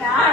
Yeah.